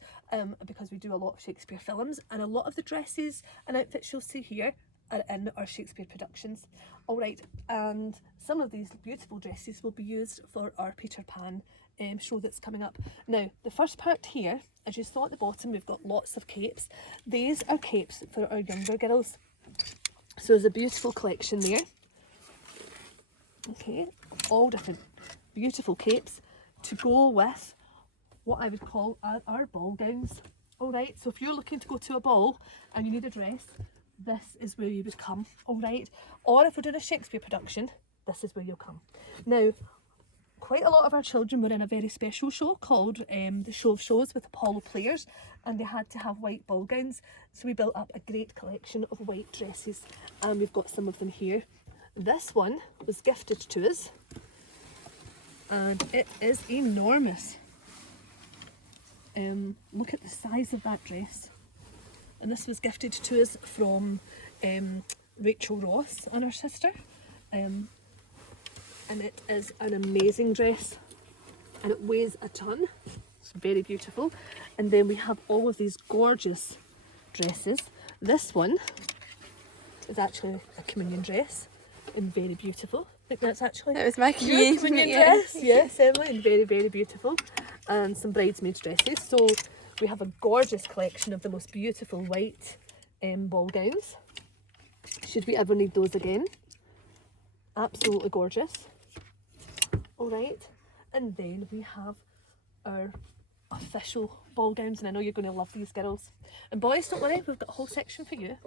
because we do a lot of Shakespeare films, and a lot of the dresses and outfits you'll see here are in our Shakespeare productions. Alright, and some of these beautiful dresses will be used for our Peter Pan show that's coming up. Now, the first part here, as you saw at the bottom, we've got lots of capes. These are capes for our younger girls. So there's a beautiful collection there. Okay, all different beautiful capes to go with what I would call our ball gowns. Alright, so if you're looking to go to a ball and you need a dress, this is where you would come, alright? Or if we're doing a Shakespeare production, this is where you'll come. Now, quite a lot of our children were in a very special show called the Show of Shows with Apollo Players, and they had to have white ball gowns, so we built up a great collection of white dresses, and we've got some of them here. This one was gifted to us, and it is enormous. Look at the size of that dress. And this was gifted to us from Rachel Ross and her sister. And it is an amazing dress, and it weighs a ton. It's very beautiful. And then we have all of these gorgeous dresses. This one is actually a communion dress, and very beautiful. I think that's actually That was my communion dress. Yes, Emily, and very, very beautiful. And some bridesmaids dresses. So we have a gorgeous collection of the most beautiful white ball gowns. Should we ever need those again. Absolutely gorgeous. Alright, and then we have our official ball gowns, and I know you're going to love these girls. And boys, don't worry, we've got a whole section for you.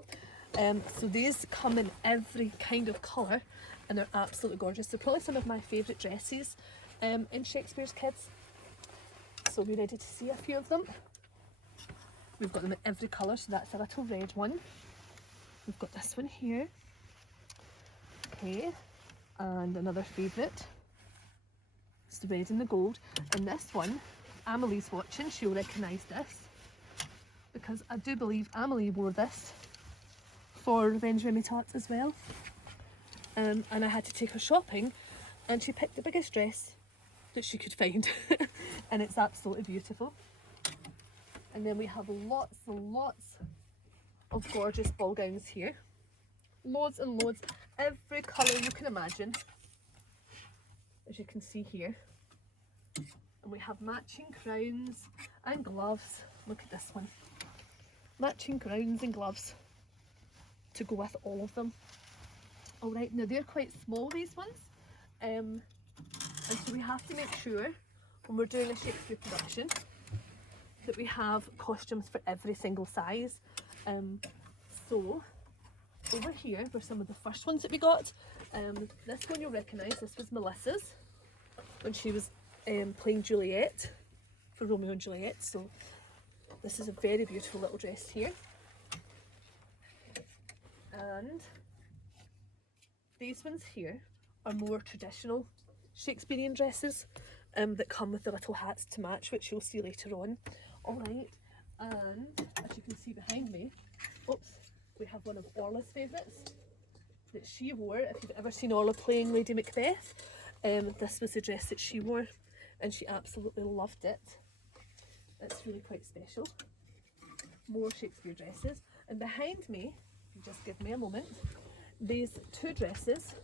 So these come in every kind of colour, and they're absolutely gorgeous. They're probably some of my favourite dresses in Shakespeare's Kids. So we're ready to see a few of them. We've got them in every colour, so that's a little red one. We've got this one here. Okay, and another favourite. It's the red and the gold. And this one, Amelie's watching, she'll recognise this, because I do believe Amelie wore this for Revenge Remy Tarts as well. And I had to take her shopping, and she picked the biggest dress that she could find. And it's absolutely beautiful. And then we have lots and lots of gorgeous ball gowns here. Loads and loads, every colour you can imagine, as you can see here. And we have matching crowns and gloves. Look at this one. Matching crowns and gloves to go with all of them. Alright, now they're quite small, these ones. And so we have to make sure when we're doing a Shakespeare production that we have costumes for every single size. So over here were some of the first ones that we got. This one you'll recognise, this was Melissa's when she was playing Juliet for Romeo and Juliet. So this is a very beautiful little dress here. And these ones here are more traditional Shakespearean dresses that come with the little hats to match, which you'll see later on. Alright, and as you can see behind me, we have one of Orla's favourites that she wore. If you've ever seen Orla playing Lady Macbeth, this was the dress that she wore and she absolutely loved it. It's really quite special. More Shakespeare dresses. And behind me, just give me a moment, these two dresses,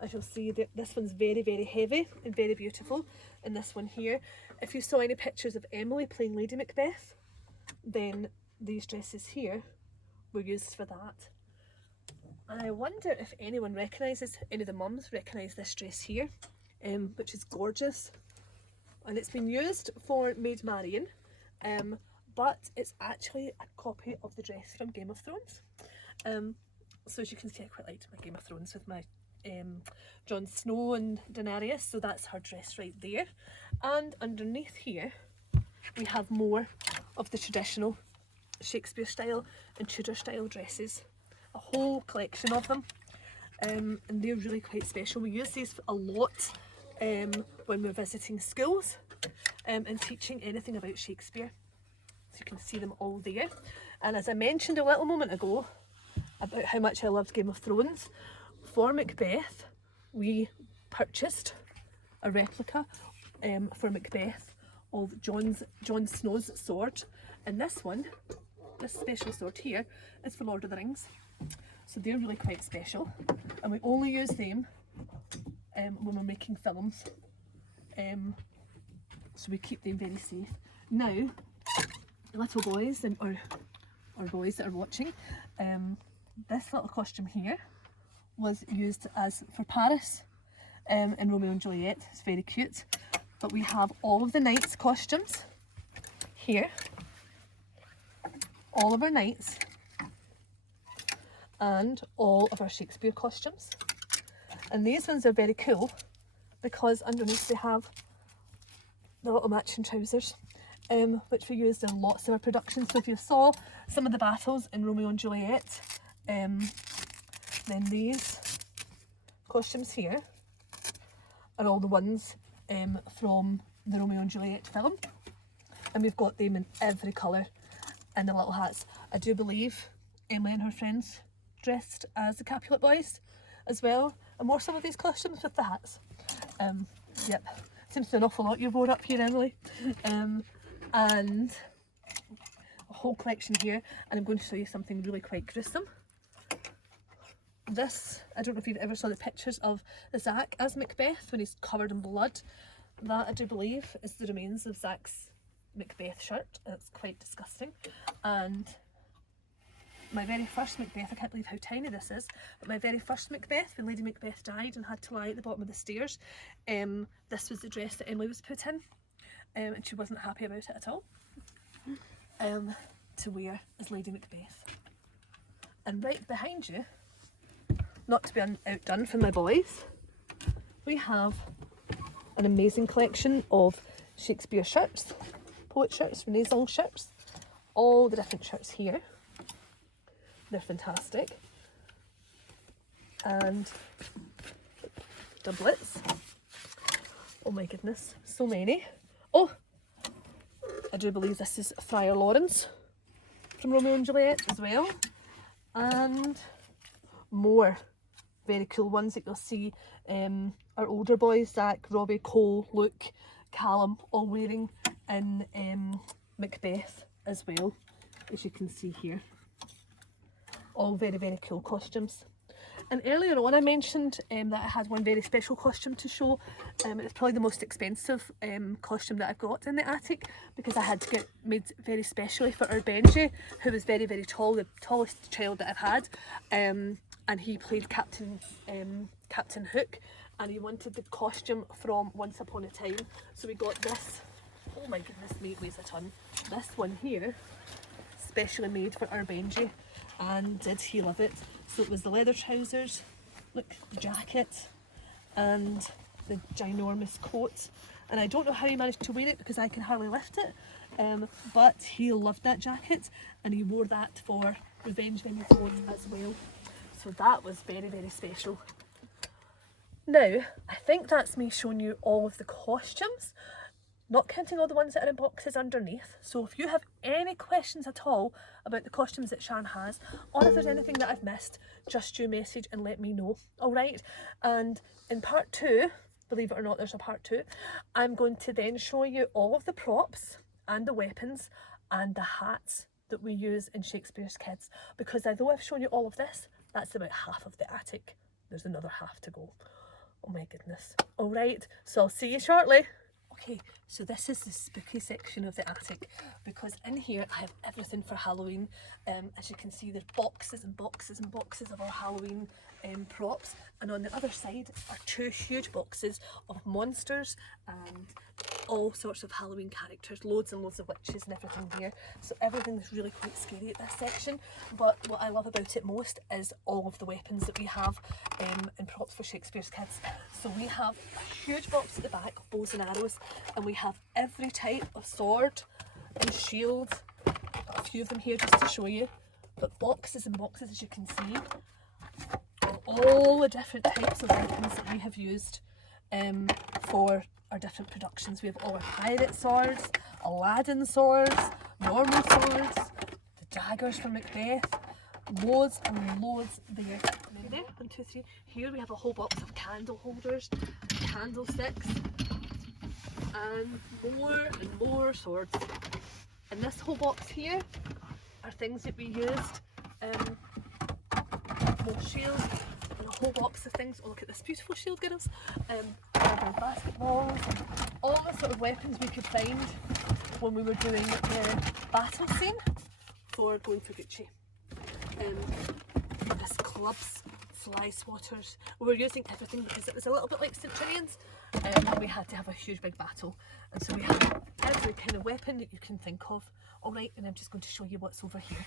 as you'll see, this one's very, very heavy and very beautiful. And this one here, if you saw any pictures of Emily playing Lady Macbeth, then these dresses here were used for that. And I wonder if anyone recognises, any of the mums recognise this dress here, which is gorgeous. And it's been used for Maid Marian, but it's actually a copy of the dress from Game of Thrones. So as you can see, I quite liked my Game of Thrones with my Jon Snow and Daenerys, so that's her dress right there. And underneath here we have more of the traditional Shakespeare style and Tudor style dresses, a whole collection of them, and they're really quite special. We use these a lot when we're visiting schools and teaching anything about Shakespeare. So you can see them all there. And as I mentioned a little moment ago about how much I loved Game of Thrones, for Macbeth we purchased a replica for Macbeth of Jon Snow's sword, and this one, this special sword here, is for Lord of the Rings. So they're really quite special, and we only use them when we're making films, so we keep them very safe. Now, little boys or boys that are watching, this little costume here was used as for Paris in Romeo and Juliet. It's very cute. But we have all of the knights' costumes here, all of our knights, and all of our Shakespeare costumes. And these ones are very cool because underneath they have the little matching trousers, which we used in lots of our productions. So if you saw some of the battles in Romeo and Juliet, then these costumes here are all the ones from the Romeo and Juliet film, and we've got them in every colour, and the little hats. I do believe Emily and her friends dressed as the Capulet boys as well, and wore some of these costumes with the hats. Yep, seems to be an awful lot you've wore up here, Emily. And a whole collection here, and I'm going to show you something really quite gruesome. This, I don't know if you've ever saw the pictures of Zach as Macbeth when he's covered in blood. That, I do believe, is the remains of Zach's Macbeth shirt. It's quite disgusting. And my very first Macbeth, I can't believe how tiny this is, but my very first Macbeth, when Lady Macbeth died and had to lie at the bottom of the stairs, this was the dress that Emily was put in, and she wasn't happy about it at all, to wear as Lady Macbeth. And right behind you, not to be outdone from my boys, we have an amazing collection of Shakespeare shirts, poet shirts, Renaissance shirts, all the different shirts here. They're fantastic. And doublets. Oh my goodness, so many. Oh, I do believe this is Friar Lawrence from Romeo and Juliet as well. And more very cool ones that you'll see our older boys, Zach, Robbie, Cole, Luke, Callum, all wearing in Macbeth as well, as you can see here. All very, very cool costumes. And earlier on I mentioned that I had one very special costume to show. It's probably the most expensive costume that I've got in the attic, because I had to get made very specially for our Benji, who was very, very tall, the tallest child that I've had. And he played Captain Hook, and he wanted the costume from Once Upon a Time. So we got this Oh my goodness me, it weighs a ton. This one here, specially made for our Benji, and did he love it. So it was the leather trousers, look, the jacket, and the ginormous coat. And I don't know how he managed to wear it because I can hardly lift it, but he loved that jacket and he wore that for Revenge Venue Court as well. So that was very, very special. Now, I think that's me showing you all of the costumes, not counting all the ones that are in boxes underneath. So if you have any questions at all about the costumes that Sharon has, or if there's anything that I've missed, just you message and let me know, alright? And in part 2, believe it or not, there's a part 2, I'm going to then show you all of the props and the weapons and the hats that we use in Shakespeare's Kids. Because although I've shown you all of this, that's about half of the attic. There's another half to go. Oh my goodness. Alright, so I'll see you shortly. Okay, so this is the spooky section of the attic, because in here I have everything for Halloween. As you can see, there's boxes and boxes and boxes of our Halloween props, and on the other side are 2 huge boxes of monsters and all sorts of Halloween characters, loads and loads of witches and everything here. So everything's really quite scary at this section, but what I love about it most is all of the weapons that we have and props for Shakespeare's Kids. So we have a huge box at the back of bows and arrows, and we have every type of sword and shield. Got a few of them here just to show you, but boxes and boxes, as you can see, of all the different types of weapons that we have used for our different productions. We have all our pirate swords, Aladdin swords, normal swords, the daggers from Macbeth, loads and loads there. There, 1, 2, 3. Here we have a whole box of candle holders, candlesticks, and more swords. And this whole box here are things that we used, more shields, and a whole box of things. Oh, look at this beautiful shield, girls. Our basketballs, all the sort of weapons we could find when we were doing the battle scene for Going for Gucci. This clubs, fly swatters. We were using everything because it was a little bit like Centurions, and we had to have a huge big battle, and so we had every kind of weapon that you can think of. Alright, and I'm just going to show you what's over here.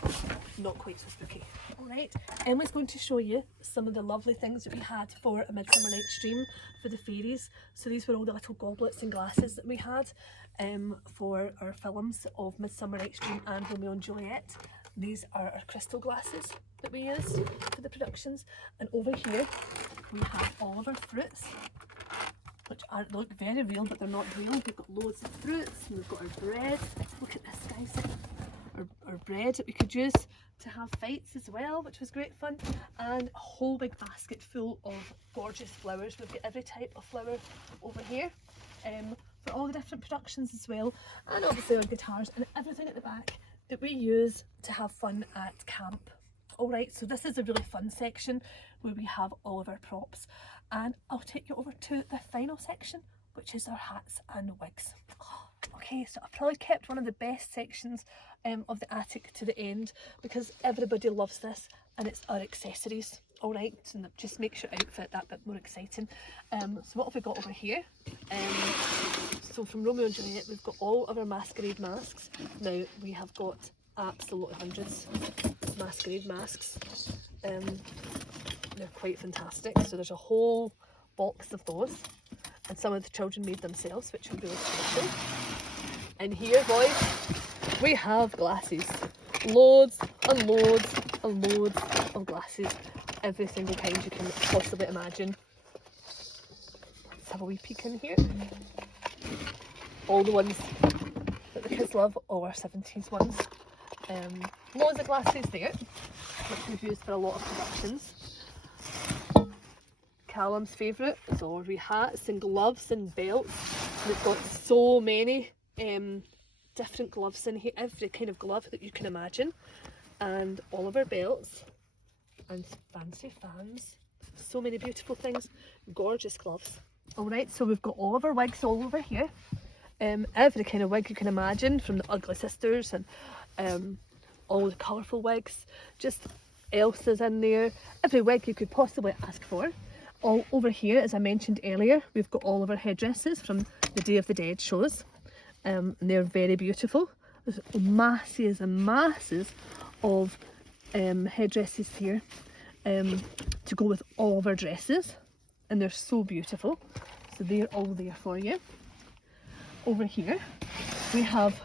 Not quite so spooky. Alright, Emma's going to show you some of the lovely things that we had for A Midsummer Night's Dream for the fairies. So these were all the little goblets and glasses that we had for our films of Midsummer Night's Dream and Romeo and Juliet. These are our crystal glasses that we used for the productions. And over here we have all of our fruits, which look very real, but they're not real. We've got loads of fruits, and we've got our bread. Look at this, guys. Our bread that we could use to have fights as well, which was great fun. And a whole big basket full of gorgeous flowers. We've got every type of flower over here for all the different productions as well. And obviously our guitars and everything at the back that we use to have fun at camp. Alright, so this is a really fun section where we have all of our props, and I'll take you over to the final section, which is our hats and wigs. Okay, so I've probably kept one of the best sections of the attic to the end because everybody loves this, and it's our accessories. Alright, so that just makes your outfit that bit more exciting. So what have we got over here? So from Romeo and Juliet, we've got all of our masquerade masks. Now we have got absolutely hundreds of masquerade masks. They're quite fantastic. So there's a whole box of those, and some of the children made themselves, which are really special. And here, boys, we have glasses. Loads and loads and loads of glasses. Every single kind you can possibly imagine. Let's have a wee peek in here. All the ones that the kids love, all our 70s ones. Loads of glasses there, which we've used for a lot of productions. Callum's favourite is all our wee hats and gloves and belts. We've got so many different gloves in here, every kind of glove that you can imagine, and all of our belts and fancy fans. So many beautiful things, gorgeous gloves. Alright, so we've got all of our wigs all over here. Every kind of wig you can imagine, from the Ugly Sisters and all the colourful wigs, just Elsa's in there, every wig you could possibly ask for. All over here, as I mentioned earlier, we've got all of our headdresses from the Day of the Dead shows. and they're very beautiful. There's masses and masses of headdresses here to go with all of our dresses, and they're so beautiful. So they're all there for you. Over here we have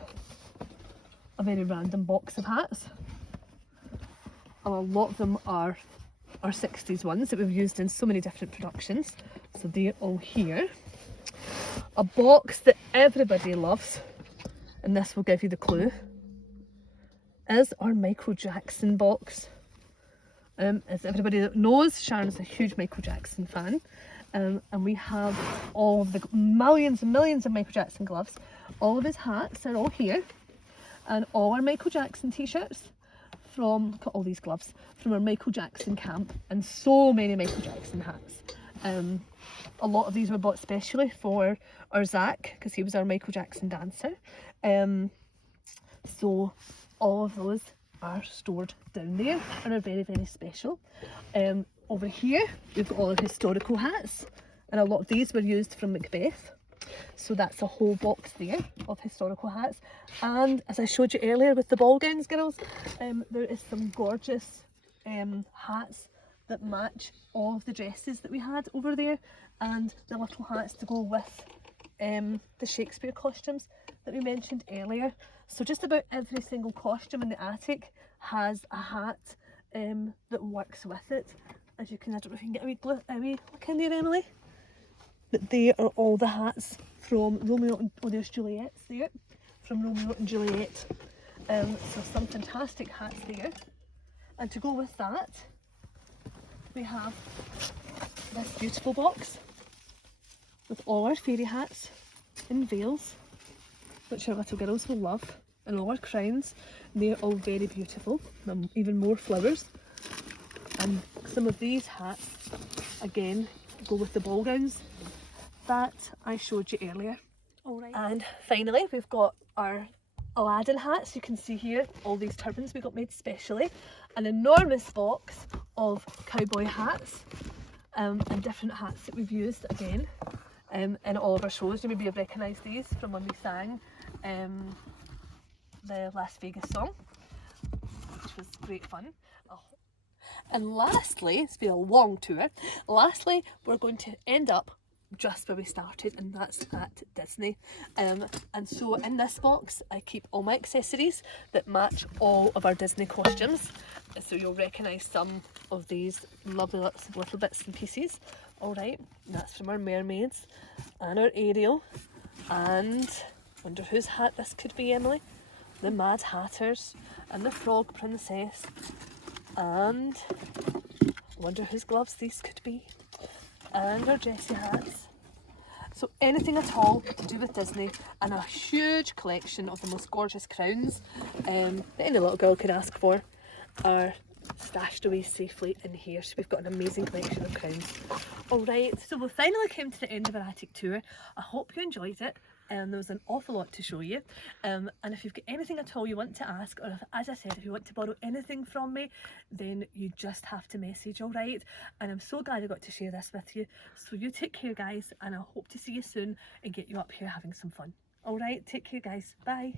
a very random box of hats, and a lot of them are our 60s ones that we've used in so many different productions. So they're all here. A box that everybody loves, and this will give you the clue, is our Michael Jackson box. As everybody that knows, Sharon's a huge Michael Jackson fan, and we have all of the millions and millions of Michael Jackson gloves. All of his hats are all here, and all our Michael Jackson t-shirts from, look at all these gloves, from our Michael Jackson camp, and so many Michael Jackson hats. A lot of these were bought specially for our Zach, because he was our Michael Jackson dancer. So all of those are stored down there and are very, very special. Over here we've got all our historical hats, and a lot of these were used from Macbeth. So that's a whole box there of historical hats. And as I showed you earlier with the ball gowns, girls, there is some gorgeous hats that match all of the dresses that we had over there, and the little hats to go with the Shakespeare costumes that we mentioned earlier. So just about every single costume in the attic has a hat that works with it. As you can, I don't know if you can get a wee look in there, Emily. But they are all the hats from Romeo and, oh, there's Juliet's there, from Romeo and Juliet. So some fantastic hats there. And to go with that, we have this beautiful box with all our fairy hats and veils, which our little girls will love, and all our crowns. They're all very beautiful, and even more flowers. And some of these hats, again, go with the ball gowns that I showed you earlier. Alright. And finally, we've got our Aladdin hats. You can see here all these turbans we got made specially. An enormous box of cowboy hats and different hats that we've used again in all of our shows. You maybe have recognised these from when we sang the Las Vegas song, which was great fun. And lastly, it's been a long tour, lastly we're going to end up just where we started, and that's at Disney. And so in this box I keep all my accessories that match all of our Disney costumes, so you'll recognise some of these lovely little bits and pieces. Alright, that's from our mermaids and our Ariel, and wonder whose hat this could be, Emily? The Mad Hatters and the Frog Princess, and wonder whose gloves these could be, and our Jessie hats. So anything at all to do with Disney, and a huge collection of the most gorgeous crowns that any little girl could ask for are stashed away safely in here. So we've got an amazing collection of crowns. Alright, so we finally came to the end of our attic tour. I hope you enjoyed it. There was an awful lot to show you, and if you've got anything at all you want to ask, or if, as I said, if you want to borrow anything from me, then you just have to message. Alright, and I'm so glad I got to share this with you. So you take care, guys, and I hope to see you soon and get you up here having some fun. Alright, take care, guys. Bye.